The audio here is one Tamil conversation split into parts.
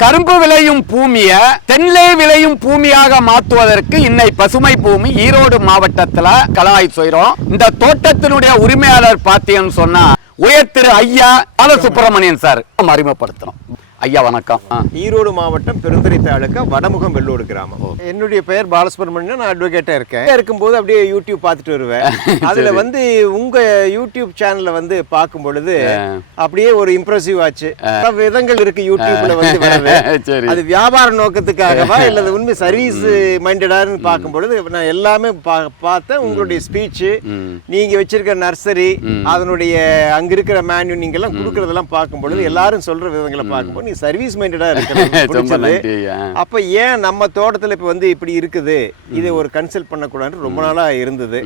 கரும்பு விளையும் பூமியை தென்னை விளையும் பூமியாக மாற்றுவதற்கு இன்னை பசுமை பூமி ஈரோடு மாவட்டத்துல கலாய் செய்றோம். இந்த தோட்டத்தினுடைய உரிமையாளர் பாத்தீங்கன்னு சொன்னா உயர் திரு ஐயா பாலசுப்ரமணியன் சார் அறிமுகப்படுத்தணும். ஐயா வணக்கம். ஈரோடு மாவட்டம் பெருந்துறை தாலுகா வடமுகம் வெள்ளோடு கிராமம். என்னுடைய பெயர் பாலசுப்ரமணியன். நான் அட்வொகேட்டா இருக்கேன். இருக்கும்போது அப்படியே யூடியூப் பார்த்துட்டு வருவேன். அதுல உங்க யூடியூப் சேனல்ல பார்க்கும் பொழுது அப்படியே ஒரு இம்ப்ரெசிவ் ஆச்சு. விதங்கள் இருக்கு யூடியூப்ல வரது. அது வியாபார நோக்கத்துக்காகவா இல்ல உண்மை சர்வீஸ் மைண்டடான்னு பார்க்கும் பொழுது நான் எல்லாமே பார்த்தேன். உங்களுடைய ஸ்பீச், நீங்க வச்சிருக்கிற நர்சரி, அதனுடைய அங்க இருக்கிற மேன்யூ நீங்க எல்லாம் கொடுக்கறதெல்லாம் பார்க்கும் பொழுது எல்லாரும் சொல்ற விதங்களை பார்க்கும்போது சர்வீஸ் மைண்டடா இருக்கு. அப்ப ஏன் நம்ம தோட்டத்துல இப்ப இப்படி இருக்குது, இதை ஒரு கன்சல்ட் பண்ணக்கூடாதுன்னு ரொம்ப நாளா இருந்தது.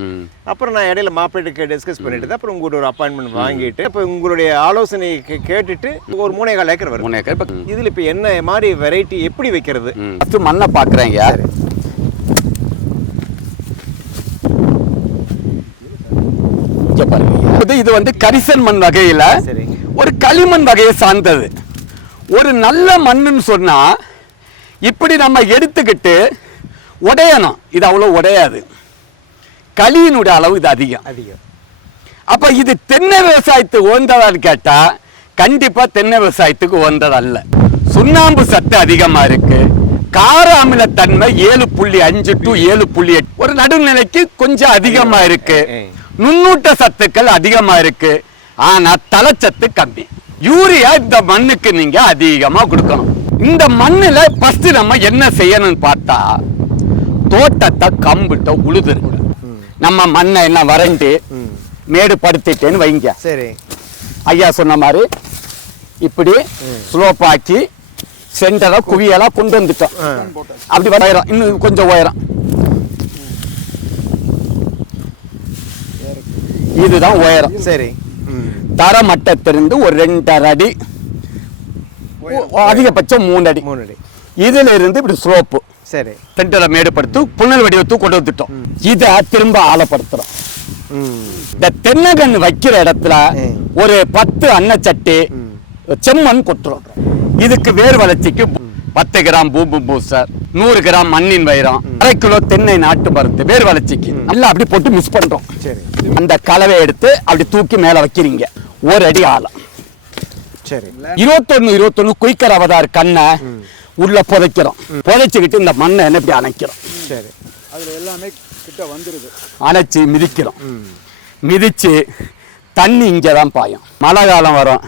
அப்புறம் நான் இடையில மாப்பிள்ளை டிஸ்கஸ் பண்ணிட்டு அப்புறம் உங்களோட ஒரு அப்பாயின்மெண்ட் வாங்கிட்டு அப்ப உங்களுடைய ஆலோசனை கேட்டுட்டு ஒரு 3.25 ஏக்கர் வரும். இதுல இப்ப என்ன மாதிரி வெரைட்டி எப்படி வைக்கிறது மண்ணை பாக்குறேங்க. இது கரிசன் மண் வகையில ஒரு களிமண் வகையை சார்ந்தது. ஒரு நல்ல மண்ணுன்னு சொன்னா இப்படி நம்ம எடுத்துக்கிட்டு உடையணும். இது அவ்வளவு உடையாது. களியினுடைய அளவு இது அதிகம். அப்ப இது தென்னை விவசாயத்துக்கு உகந்ததான்னு கேட்டா கண்டிப்பா தென்னை விவசாயத்துக்கு உகந்ததல்ல. சுண்ணாம்பு சத்து அதிகமா இருக்கு. கார அமிலத்தன்மை 7.5 to 7.8 ஒரு நடுநிலைக்கு கொஞ்சம் அதிகமா இருக்கு. நுண்ணூட்ட சத்துக்கள் அதிகமா இருக்கு. ஆனா தலச்சத்து கம்மி. யூரியா இந்த மண்ணுக்கு நீங்க அதிகமா கொடுக்கணும். இந்த மண்ணுல ஃபர்ஸ்ட் நம்ம என்ன செய்யணும்னு பார்த்தா தோட்டத்தை கம்பிட்ட உழுதுருங்க. நம்ம மண்ணை என்ன வறண்டு மேடு படுத்திட்டேன்னு வைங்க. சரி, ஐயா சொன்ன மாதிரி இப்படி ஸ்லோப்பாக்கி சென்டரா குவியெல்லாம் கொண்டு வந்துட்டோம். அப்படி உயரம் இன்னும் கொஞ்சம் உயரம். இதுதான் உயரம். சரி, தர மட்டத்திலிருந்து ஒரு 2.5 அடி, அதிகபட்சம் 3 அடி. இதுல இருந்து இப்படி ஸ்லோப்பு. சரி, சென்டரை மேடுபடுத்து புனல் வடிவத்து கொண்டு வந்துட்டோம். இத திரும்ப ஆழப்படுத்துறோம். இந்த தென்னகன்று வைக்கிற இடத்துல ஒரு 10 அன்னச்சட்டி செம்மண் கொட்டுறோம். இதுக்கு வேர் வளர்ச்சிக்கு 10 கிராம் பூம்பு பூசர், 100 கிராம் மண்ணின் வைரம், 1/2 கிலோ தென்னை நாட்டு மருந்து வேர் வளர்ச்சிக்கு நல்லா அப்படி போட்டு மிக்ஸ் பண்றோம். அந்த கலவை எடுத்து அப்படி தூக்கி மேல வைக்கிறீங்க. 1 அடி ஆழம். சரி, 21 குயிக்கர் அவதார் கண்ணை உள்ள புதைக்கிறோம். புதைச்சுக்கிட்டு இந்த மண்ணை என்ன இப்படி அணைக்கிறோம். சரி, அதுல எல்லாமே கிட்ட வந்துருது. அணைச்சு மிதிக்கிறோம். மிதிச்சு தண்ணி இங்கதான் பாயும். மழை காலம் வரும்,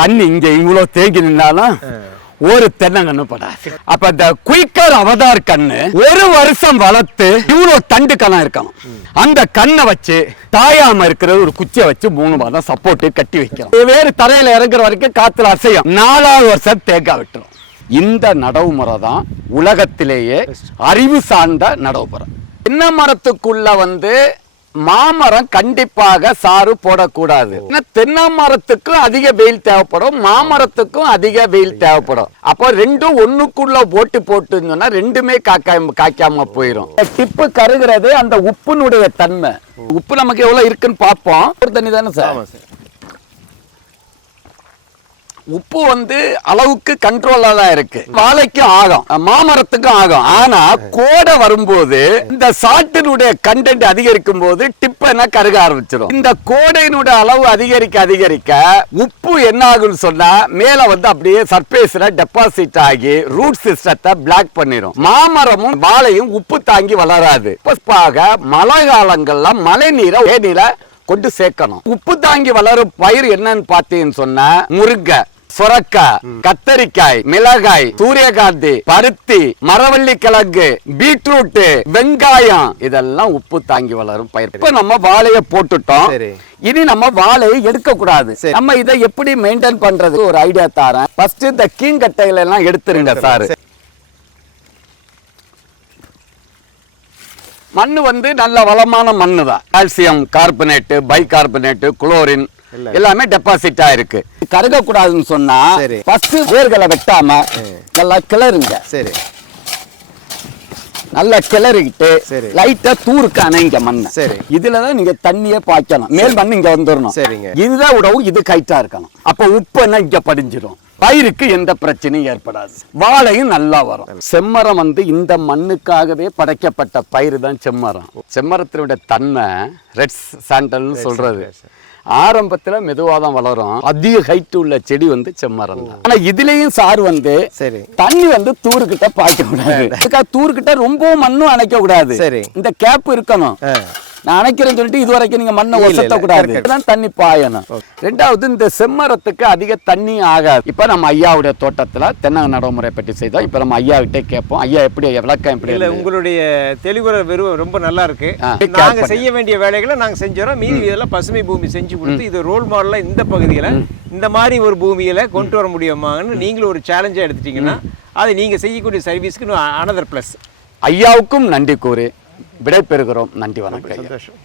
தண்ணி இங்க இவ்வளவு தேங்கி நின்னாலும் ஒரு தென்னங்கன்னு படாது. அப்ப இந்த குயிக்கர் அவதார் கண்ணு 1 வருஷம் வளர்த்து இவ்வளவு தண்டு கணம் இருக்கணும். அந்த கண்ணை வச்சு தாயாம இருக்கிற ஒரு குச்சியை வச்சு 3 மாதம் சப்போர்ட் கட்டி வைக்கிறோம். வேறு தரையில இறங்குற வரைக்கும் காத்துல அசையும். 4வது வருஷம் தேங்காய் விட்டுரும். இந்த நடவு முறை தான் உலகத்திலேயே அறிவு சார்ந்த நடவு முறை. தென்னை மரத்துக்குள்ள மாமரம் கண்டிப்பாக சாறு போடக்கூடாது. தென்னை மரத்துக்கும் அதிக வெயில் தேவைப்படும், மாமரத்துக்கும் அதிக வெயில் தேவைப்படும். அப்போ ரெண்டும் ஒண்ணுக்குள்ள போட்டு சொன்னா ரெண்டுமே காய்க்காம போயிடும். டிப்பு கருகிறது அந்த உப்புனுடைய தன்மை. உப்பு நமக்கு எவ்வளவு இருக்குன்னு பார்ப்போம். ஒரு தண்ணி தானே சார். உப்பு அளவுக்கு கண்ட்ரோலா தான் இருக்கு. வாழைக்கும் ஆகும், மாமரத்துக்கும் ஆகும். ஆனா கோடை வரும்போது இந்த சாட்டினுடைய கண்டென்ட் அதிகரிக்கும் போது டிப் என்ன கருக ஆரம்பிச்சிடும். இந்த கோடையினுடைய அளவு அதிகரிக்க உப்பு என்ன ஆகும்னு சொன்னா மேல அப்படியே சர்ஃபேஸ்ல டெபாசிட் ஆகி ரூட் சிஸ்டத்தை பிளாக் பண்ணிடும். மாமரமும் வாழையும் உப்பு தாங்கி வளராது. மழை காலங்கள்ல மழை நீரை கொண்டு சேர்க்கணும். உப்பு தாங்கி வளரும் பயிர் என்னன்னு பாத்தீங்கன்னு சொன்னா முருங்கை, சொரக்காய், கத்தரிக்காய், மிளகாய், சூரியகாந்தி, பருத்தி, மரவள்ளி கிழங்கு, பீட்ரூட், வெங்காயம் இதெல்லாம் உப்பு தாங்கி வளரும் பயிர். இப்ப நம்ம வாழையை போட்டுட்டோம். இனி நம்ம வாழையை எடுக்க கூடாது. நம்ம இதை எப்படி மெயின்டைன் பண்றது ஒரு ஐடியா தரேன். ஃபர்ஸ்ட் இந்த கீழ்கட்டைகளை எல்லாம் எடுத்துருங்க சார். மண்ணு நல்ல வளமான மண்ணு தான். கால்சியம் கார்பனேட், பைகார்பனேட், குளோரின் எல்லாமே டெபாசிட் ஆயிருக்கு. கருக கூடாதுன்னு சொன்னா ஃபர்ஸ்ட் வேர்களை வெட்டாம நல்லா கிளறுங்க. சரி, நல்லா கிளறிக்கிட்டு சரி. லைட்டா தூருக்கு அணைங்க மண்ணை. சரி. இதுலதான் நீங்க தண்ணியே பாய்க்கணும். மேல் மண்ணு இங்க வந்துடணும். சரிங்க. இதுதான் உடவு, இது கைட்டா இருக்கணும். அப்ப உப்பு என்ன இங்க படிஞ்சிடும். பயிருக்கு எந்த பிரச்சனையும் ஏற்படாது. வாழையும் நல்லா வரும். செம்மரம் இந்த மண்ணுக்காகவே படைக்கப்பட்ட பயிர் தான் செம்மரம். செம்மரத்தினுடைய தன்மை ரெட் சாண்டல்னு சொல்றது. ஆரம்பத்துல மெதுவாதான் வளரும். அதிக ஹைட் உள்ள செடி செம்மரம் தான். ஆனா இதுலயும் சார் சரி. தண்ணி தூருக்கிட்ட பாய்க்க கூடாது. தூருக்கிட்ட ரொம்ப மண்ணும் அணைக்க கூடாது. சரி. இந்த கேப் இருக்கணும். நான் அணைக்கிறேன்னு சொல்லிட்டு இது வரைக்கும் நீங்க மண்ணை ஒசத்த கூடாது. தண்ணி பாயணும். ரெண்டாவது இந்த செம்மரத்துக்கு அதிக தண்ணி ஆகாது. இப்ப நம்ம ஐயாவுடைய தோட்டத்துல தென்னை நடைமுறை பற்றி செய்தோம். இப்ப நம்ம ஐயா கிட்டே கேட்போம். ஐயா எப்படி விளக்கம் எப்படி? இல்ல, உங்களுடைய தெளிவுரை ரொம்ப நல்லா இருக்கு. நாங்க செய்ய வேண்டிய வேலைகளை நாங்க செஞ்சோம். மீதி இதெல்லாம் பசுமை பூமி செஞ்சு கொடுத்து இது ரோல் மாடலா இந்த பகுதியில இந்த மாதிரி ஒரு பூமியில கொண்டு வர முடியுமான்னு நீங்களும் ஒரு சேலஞ்சா எடுத்துட்டீங்கன்னா அது நீங்க செய்யக்கூடிய சர்வீஸ்க்கு அனதர் பிளஸ். ஐயாவுக்கும் நன்றி கூறி விடை பெறுகிறோம். நன்றி, வணக்கம். சந்தோஷம்.